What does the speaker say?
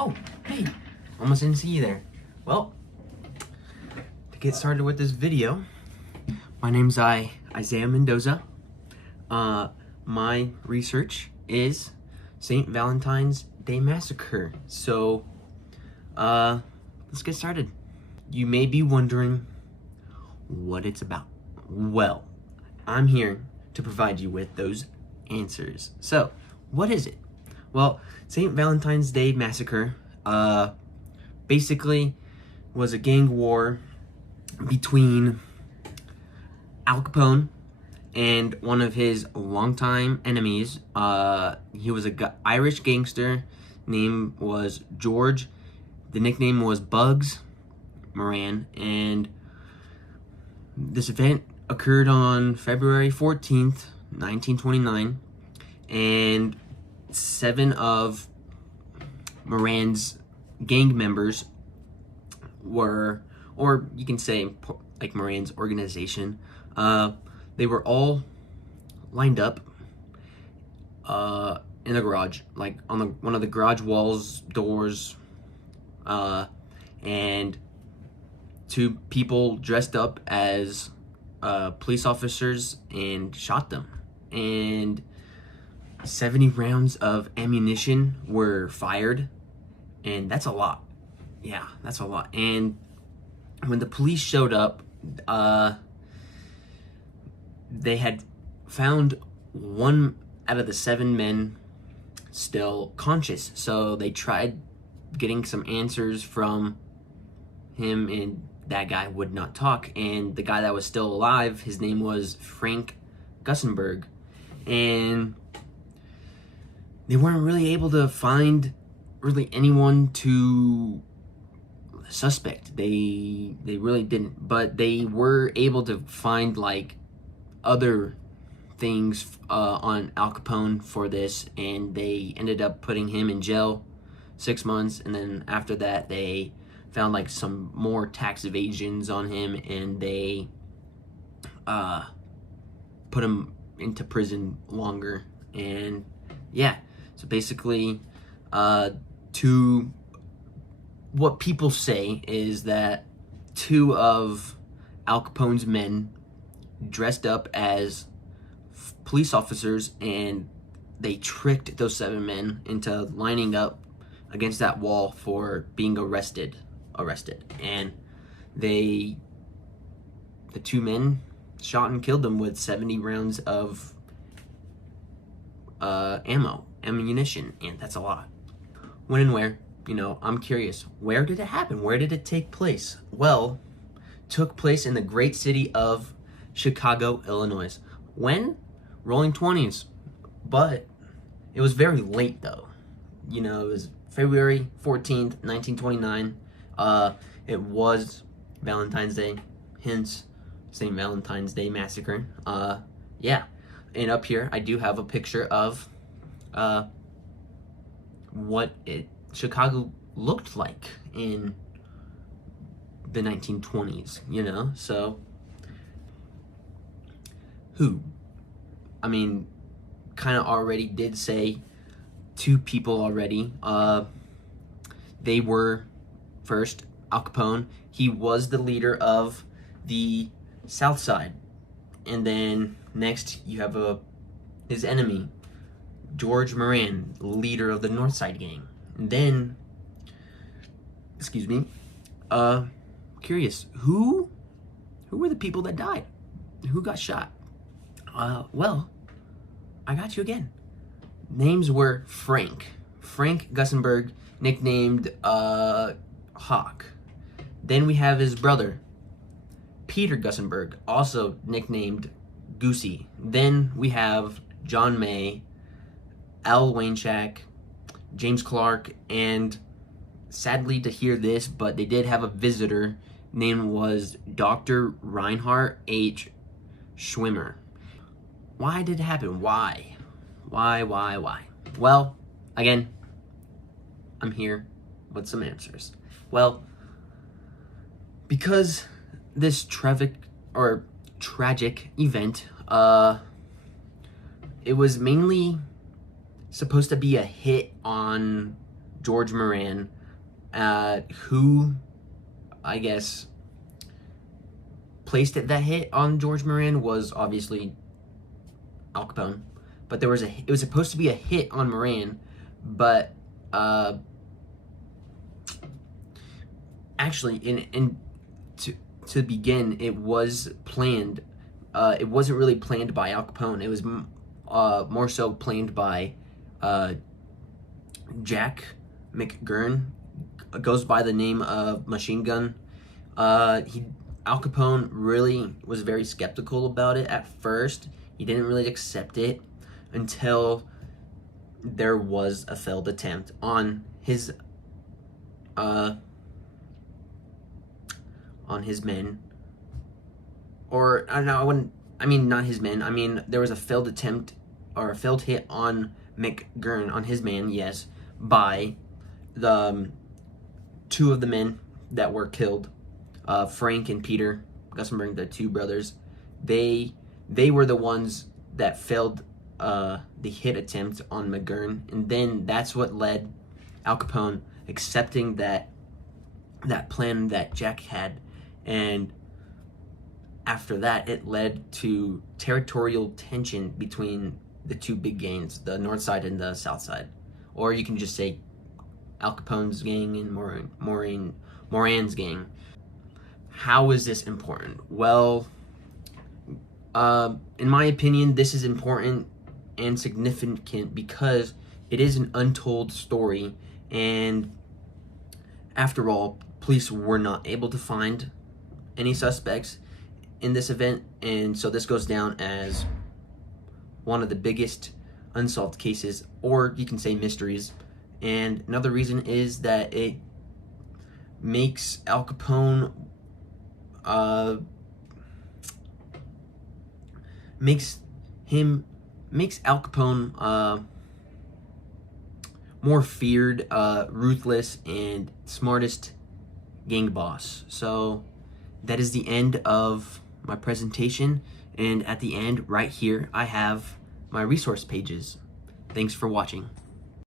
Oh, hey, almost didn't see you there. Well, to get started with this video, my name's Isaiah Mendoza. My research is St. Valentine's Day Massacre. So, let's get started. You may be wondering what it's about. Well, I'm here to provide you with those answers. So, what is it? Well, St. Valentine's Day Massacre basically was a gang war between Al Capone and one of his longtime enemies. He was an Irish gangster. Name was George. The nickname was Bugs Moran. And this event occurred on February 14th, 1929. And 7 of Moran's gang members were, or you can say like Moran's organization, they were all lined up in the garage, like on one of the garage walls, doors, and 2 people dressed up as police officers and shot them. And 70 rounds of ammunition were fired, and that's a lot. Yeah, that's a lot. And when the police showed up, they had found 1 out of the 7 men still conscious. So they tried getting some answers from him, and that guy would not talk. And the guy that was still alive, his name was Frank Gussenberg. And they weren't really able to find really anyone to suspect. They really didn't, but they were able to find like other things on Al Capone for this, and they ended up putting him in jail 6 months. And then after that, they found like some more tax evasions on him, and they put him into prison longer. And yeah, so basically, to what people say is that 2 of Al Capone's men dressed up as police officers, and they tricked those 7 men into lining up against that wall for being arrested. And the 2 men shot and killed them with 70 rounds of ammunition, and that's a lot. When and where? You know, I'm curious. Where did it happen? Where did it take place? Well, took place in the great city of Chicago, Illinois. When? Roaring 20s. But it was very late, though. You know, it was February 14th, 1929. It was Valentine's Day, hence St. Valentine's Day Massacre. Yeah. And up here, I do have a picture of what Chicago looked like in the 1920s, you know? So, who? I mean, kind of already did say 2 people already. They were, first, Al Capone. He was the leader of the South Side. And then next, you have his enemy, George Moran, leader of the North Side gang. And then, curious, who were the people that died? Who got shot? Well, I got you again. Names were Frank Gussenberg, nicknamed Hawk. Then we have his brother, Peter Gussenberg, also nicknamed Goosey. Then we have John May, Al Wainchak, James Clark, and sadly to hear this, but they did have a visitor. Name was Dr. Reinhard H. Schwimmer. Why did it happen? Why? Well, again, I'm here with some answers. Well, because this tragic event, it was mainly supposed to be a hit on George Moran, who, I guess, placed that hit on George Moran was obviously Al Capone. But it was supposed to be a hit on Moran, but actually, to begin, it was planned. It wasn't really planned by Al Capone. It was more so planned by Jack McGurn. Goes by the name of Machine Gun. Al Capone really was very skeptical about it at first. He didn't really accept it until there was a failed attempt on his men. Or I mean not his men. I mean there was a failed attempt or a failed hit on McGurn, on his man, yes, by the two of the men that were killed, Frank and Peter Gussenberg, the two brothers. They were the ones that failed the hit attempt on McGurn, and then that's what led Al Capone accepting that plan that Jack had, and after that it led to territorial tension between the two big gangs, the North Side and the South Side, or you can just say Al Capone's gang and Moran's gang. How is this important? Well, in my opinion, this is important and significant because it is an untold story, and after all, police were not able to find any suspects in this event, and so this goes down as one of the biggest unsolved cases, or you can say mysteries. And another reason is that it makes Al Capone makes Al Capone more feared, ruthless, and smartest gang boss. So that is the end of my presentation, and at the end right here I have my resource pages. Thanks for watching.